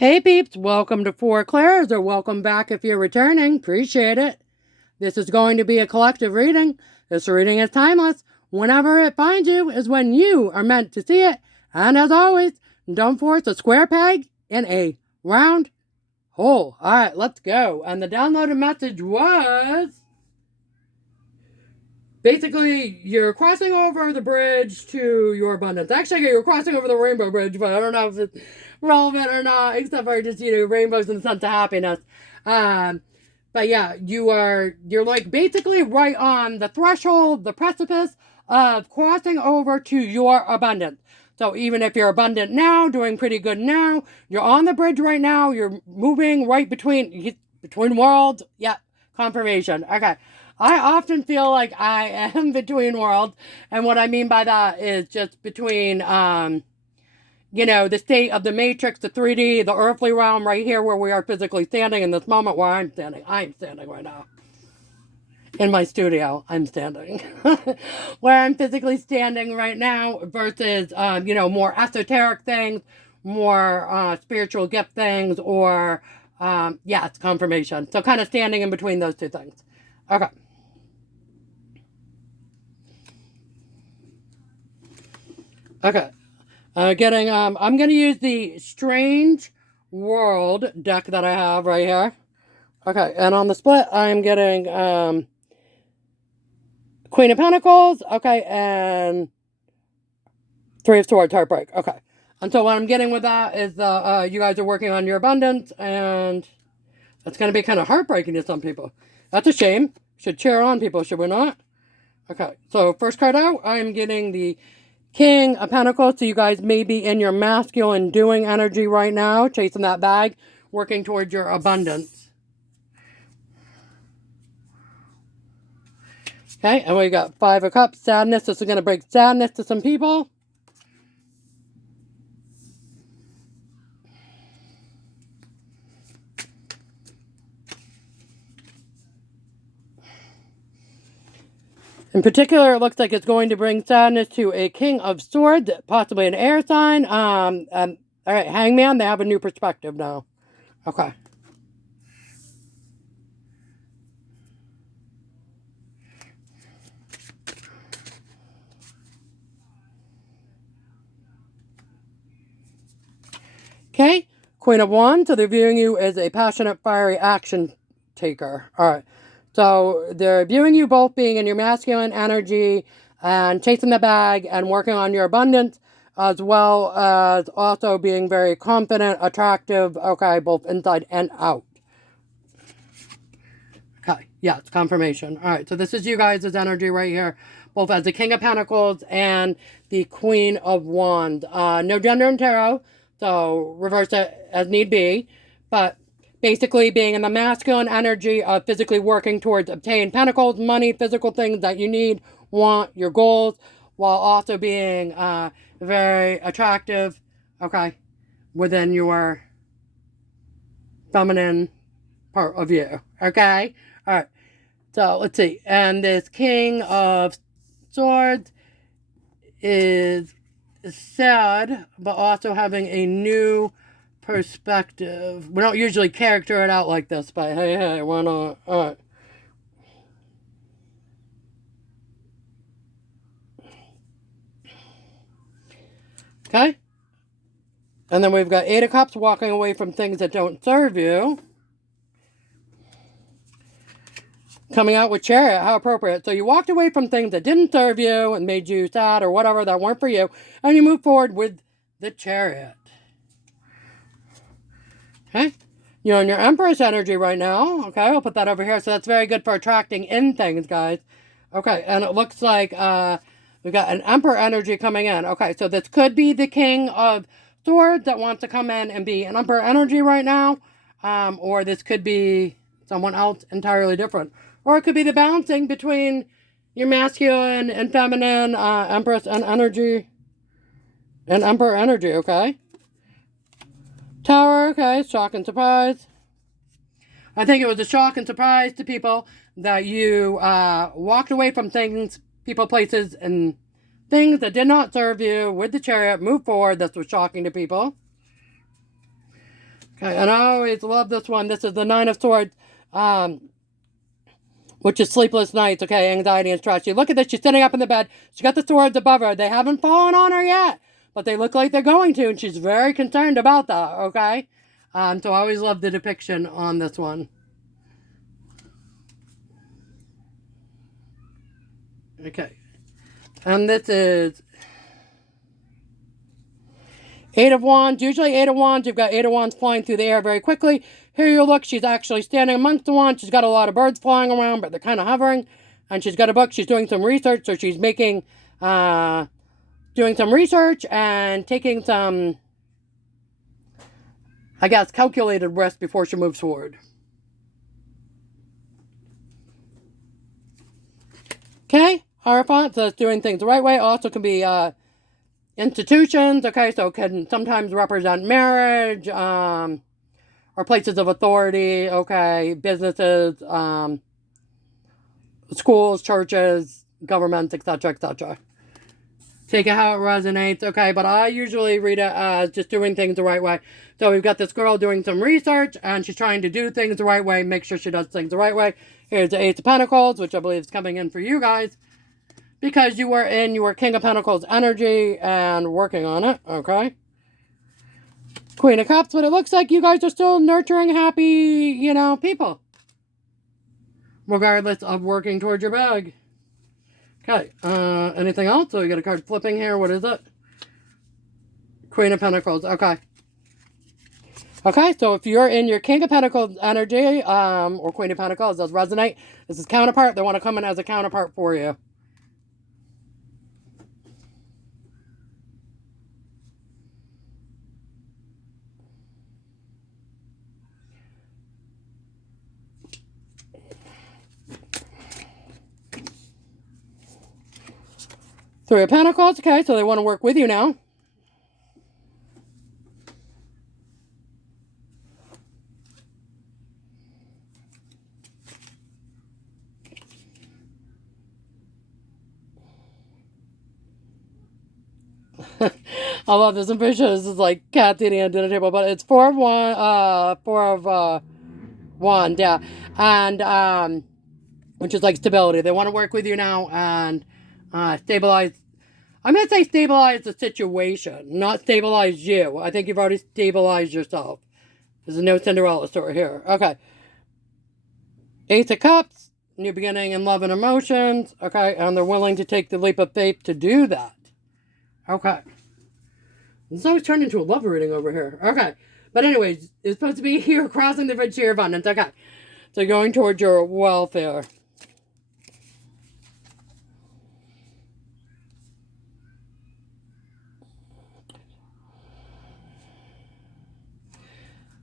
Hey peeps, welcome to Four Clairs, or welcome back if you're returning. Appreciate it. This is going to be a collective reading. This reading is timeless. Whenever it finds you is when you are meant to see it. And as always, don't force a square peg in a round hole. Alright, let's go. And the downloaded message was... basically, you're crossing over the bridge to your abundance. Actually, you're crossing over the rainbow bridge, but I don't know if it's relevant or not, except for just, rainbows in the sense of happiness. But yeah, you're like basically right on the threshold, the precipice of crossing over to your abundance. So even if you're abundant now, doing pretty good now, you're on the bridge right now, you're moving right between worlds. Yeah, confirmation. Okay. I often feel like I am between worlds, and what I mean by that is just between, the state of the matrix, the 3D, the earthly realm right here where we are physically standing in this moment where I'm standing. I'm standing right now. In my studio, I'm standing. Where I'm physically standing right now versus, more esoteric things, more spiritual gift things, or, it's confirmation. So kind of standing in between those two things. Okay. Okay. I'm going to use the Strange World deck that I have right here. Okay, and on the split, I'm getting Queen of Pentacles, okay, and Three of Swords, Heartbreak, okay. And so what I'm getting with that is you guys are working on your abundance, and that's going to be kind of heartbreaking to some people. That's a shame. Should cheer on people, should we not? Okay, so first card out, I'm getting the King of Pentacles. So you guys may be in your masculine doing energy right now, chasing that bag, working towards your abundance. Okay, and we got Five of Cups, sadness. This is going to bring sadness to some people. In particular, it looks like it's going to bring sadness to a King of Swords, possibly an air sign. All right, Hangman, they have a new perspective now. Okay. Okay, Queen of Wands, so they're viewing you as a passionate, fiery action taker. All right. So they're viewing you both being in your masculine energy and chasing the bag and working on your abundance, as well as also being very confident, attractive, okay, both inside and out. Okay, yeah, it's confirmation. All right, so this is you guys' energy right here, both as the King of Pentacles and the Queen of Wands. No gender in tarot, so reverse it as need be, but basically being in the masculine energy of physically working towards obtain pentacles, money, physical things that you need, want, your goals, while also being very attractive, okay, within your feminine part of you, okay? All right, so let's see. And this King of Swords is sad, but also having a new perspective. We don't usually character it out like this, but hey, why not? All right. Okay. And then we've got Eight of Cups, walking away from things that don't serve you. Coming out with Chariot, how appropriate. So you walked away from things that didn't serve you and made you sad or whatever, that weren't for you, and you move forward with the Chariot. Okay. You're in your Empress energy right now. Okay, I'll put that over here. So that's very good for attracting in things, guys. Okay, and it looks like we've got an Emperor energy coming in. Okay, so this could be the King of Swords that wants to come in and be an Emperor energy right now. Or this could be someone else entirely different. Or it could be the balancing between your masculine and feminine Empress and energy and Emperor energy, okay? Tower, okay, shock and surprise. I think it was a shock and surprise to people that you walked away from things, people, places, and things that did not serve you with the Chariot. Move forward. This was shocking to people. Okay, and I always love this one. This is the Nine of Swords, which is sleepless nights, okay, anxiety and stress. You look at this, she's sitting up in the bed. She's got the swords above her. They haven't fallen on her yet, but they look like they're going to, and she's very concerned about that, okay? So I always love the depiction on this one. Okay. And this is Eight of Wands. Usually Eight of Wands, you've got Eight of Wands flying through the air very quickly. Here you look, she's actually standing amongst the wands. She's got a lot of birds flying around, but they're kind of hovering. And she's got a book. She's doing some research, so she's making, doing some research and taking some, I guess, calculated risk before she moves forward. Okay, Hierophant, so it's doing things the right way. Also can be institutions, okay, so it can sometimes represent marriage, or places of authority, okay, businesses, schools, churches, governments, etc., etc. Take it how it resonates, okay, but I usually read it as just doing things the right way. So we've got this girl doing some research, and she's trying to do things the right way, make sure she does things the right way. Here's the Ace of Pentacles, which I believe is coming in for you guys, because you were in your King of Pentacles energy and working on it, okay? Queen of Cups, but it looks like you guys are still nurturing, happy, you know, people. Regardless of working towards your bag. Okay, anything else? So we got a card flipping here. What is it? Queen of Pentacles, okay. Okay, so if you're in your King of Pentacles energy, or Queen of Pentacles, does resonate. This is counterpart. They want to come in as a counterpart for you. Three of Pentacles, okay, so they want to work with you now. I love this. I'm pretty sure this is like cat eating at dinner table, but it's Four of Wand, yeah. And, which is like stability. They want to work with you now and stabilize. I'm going to say stabilize the situation, not stabilize you. I think you've already stabilized yourself. There's no Cinderella story here. Okay. Ace of Cups, new beginning in love and emotions. Okay, and they're willing to take the leap of faith to do that. Okay. This always turned into a love reading over here. Okay. But anyways, it's supposed to be here crossing the bridge to your abundance. Okay. So going towards your welfare.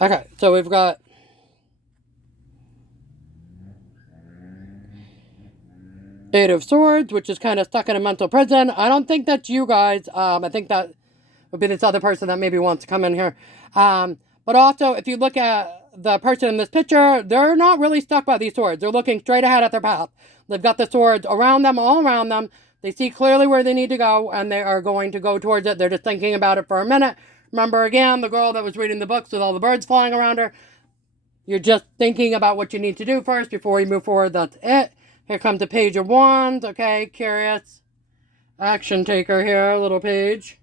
Okay, so we've got Eight of Swords, which is kind of stuck in a mental prison. I don't think that's you guys. I think that would be this other person that maybe wants to come in here. But also, if you look at the person in this picture, they're not really stuck by these swords. They're looking straight ahead at their path. They've got the swords around them, all around them. They see clearly where they need to go, and they are going to go towards it. They're just thinking about it for a minute. Remember, again, the girl that was reading the books with all the birds flying around her. You're just thinking about what you need to do first before you move forward. That's it. Here comes the Page of Wands. Okay, curious. Action taker here, little page.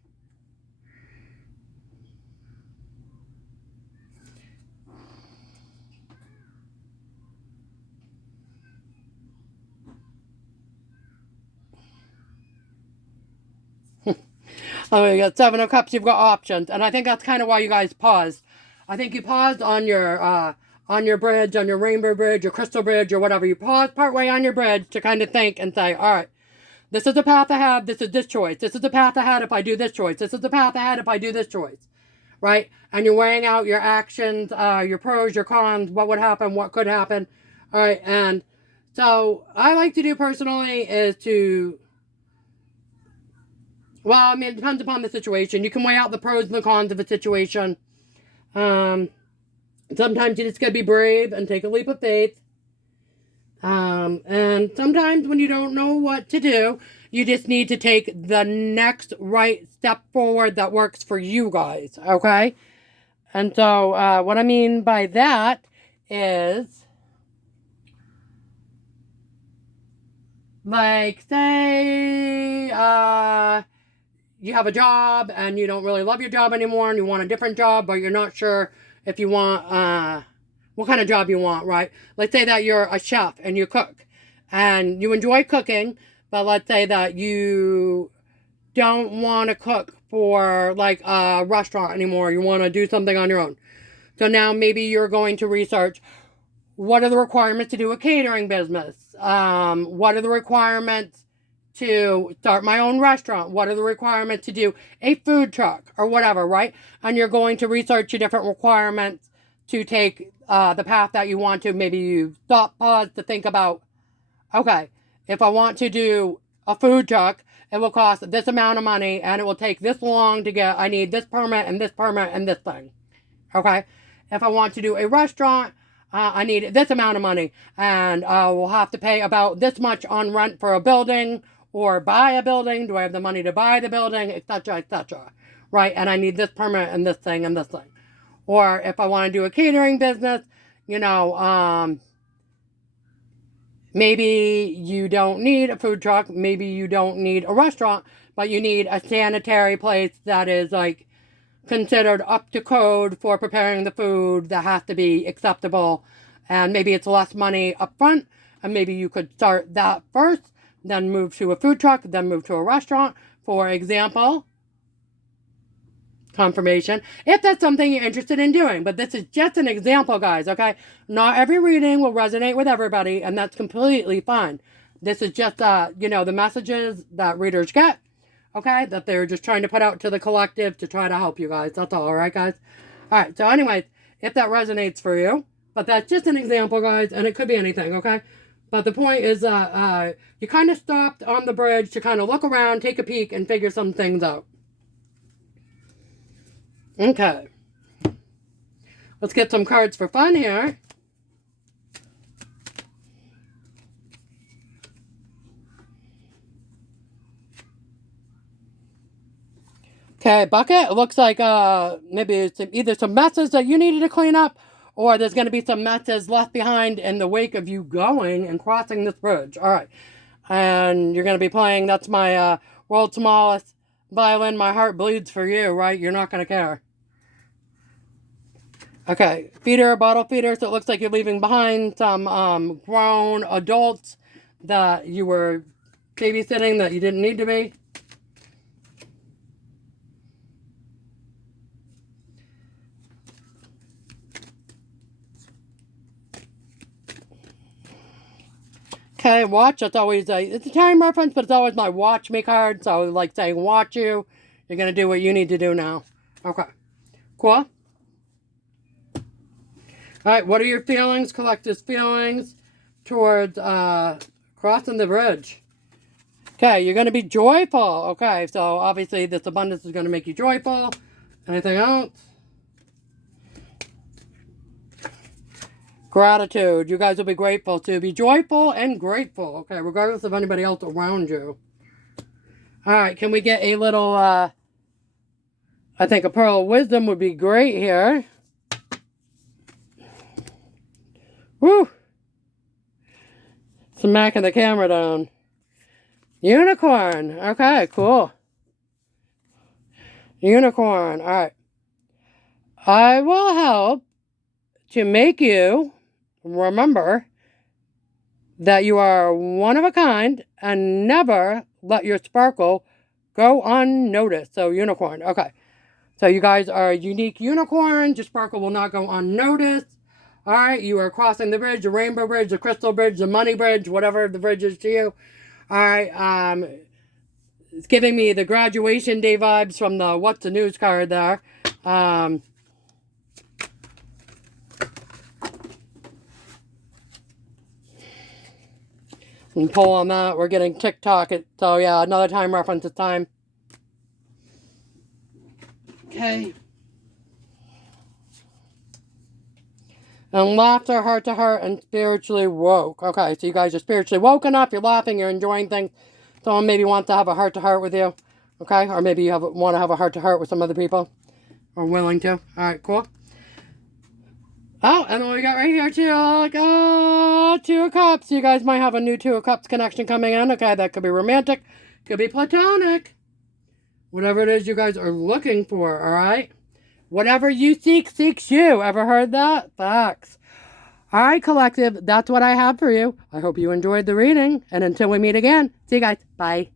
Oh, you got Seven of Cups. You've got options, and I think that's kind of why you guys paused. I think you paused on your bridge, on your rainbow bridge, your crystal bridge, or whatever. You paused partway on your bridge to kind of think and say, all right, this is the path ahead. This is this choice. This is the path ahead if I do this choice. This is the path ahead if I do this choice, right? And you're weighing out your actions, your pros, your cons, what would happen, what could happen, all right? And so I like to do personally is to. Well, I mean, it depends upon the situation. You can weigh out the pros and the cons of a situation. Sometimes you just gotta be brave and take a leap of faith. And sometimes when you don't know what to do, you just need to take the next right step forward that works for you guys, okay? And so what I mean by that is, like, say you have a job and you don't really love your job anymore and you want a different job, but you're not sure if you want what kind of job you want, right? Let's say that you're a chef and you cook and you enjoy cooking, but let's say that you don't want to cook for like a restaurant anymore. You want to do something on your own. So now maybe you're going to research, what are the requirements to do a catering business? What are the requirements to start my own restaurant? What are the requirements to do a food truck or whatever, right? And you're going to research your different requirements to take the path that you want to. Maybe you stop, pause to think about, okay, if I want to do a food truck, it will cost this amount of money and it will take this long to get. I need this permit and this permit and this thing. Okay? If I want to do a restaurant, I need this amount of money and we'll have to pay about this much on rent for a building or buy a building. Do I have the money to buy the building, etc., etc., right? And I need this permit and this thing and this thing. Or if I want to do a catering business, you know, maybe you don't need a food truck, maybe you don't need a restaurant, but you need a sanitary place that is like considered up to code for preparing the food, that has to be acceptable, and maybe it's less money up front, and maybe you could start that first, then move to a food truck, then move to a restaurant, for example. Confirmation, if that's something you're interested in doing. But this is just an example, guys, okay? Not every reading will resonate with everybody, and that's completely fine. This is just, you know, the messages that readers get, okay? That they're just trying to put out to the collective to try to help you guys. That's all right, guys? All right, so anyways, if that resonates for you, but that's just an example, guys, and it could be anything, okay? But the point is you kind of stopped on the bridge to kind of look around, take a peek, and figure some things out. Okay. Let's get some cards for fun here. Okay, bucket. It looks like maybe it's either some messes that you needed to clean up, or there's going to be some messes left behind in the wake of you going and crossing this bridge. All right. And you're going to be playing, that's my world's smallest violin, My Heart Bleeds for You, right? You're not going to care. Okay, feeder, bottle feeder, so it looks like you're leaving behind some grown adults that you were babysitting that you didn't need to be. Okay, watch, that's always it's a time reference, but it's always my watch me card, so I like saying watch you. You're going to do what you need to do now. Okay, cool. All right, what are your feelings, collective feelings towards crossing the bridge? Okay, you're going to be joyful. Okay, so obviously this abundance is going to make you joyful. Anything else? Gratitude. You guys will be grateful too. Be joyful and grateful. Okay, regardless of anybody else around you. All right, can we get a little, I think a pearl of wisdom would be great here. Woo! Smacking the camera down. Unicorn. Okay, cool. Unicorn. All right. I will help to make you remember that you are one of a kind and never let your sparkle go unnoticed. So, unicorn. Okay. So, you guys are a unique unicorn. Your sparkle will not go unnoticed. All right, you are crossing the bridge, the rainbow bridge, the crystal bridge, the money bridge, whatever the bridge is to you. All right, it's giving me the graduation day vibes from the What's the News card there. And pull on that. We're getting TikTok. So yeah, another time reference this time. Okay. And laughter, heart to heart, and spiritually woke. Okay, so you guys are spiritually woken up. You're laughing. You're enjoying things. Someone maybe wants to have a heart to heart with you. Okay, or maybe you want to have a heart to heart with some other people. Or willing to. All right, cool. Oh, and then we got right here too, like, oh, Two of Cups. You guys might have a new Two of Cups connection coming in. Okay, that could be romantic, could be platonic. Whatever it is you guys are looking for, all right? Whatever you seek, seeks you. Ever heard that? Facts. All right, collective, that's what I have for you. I hope you enjoyed the reading. And until we meet again, see you guys. Bye.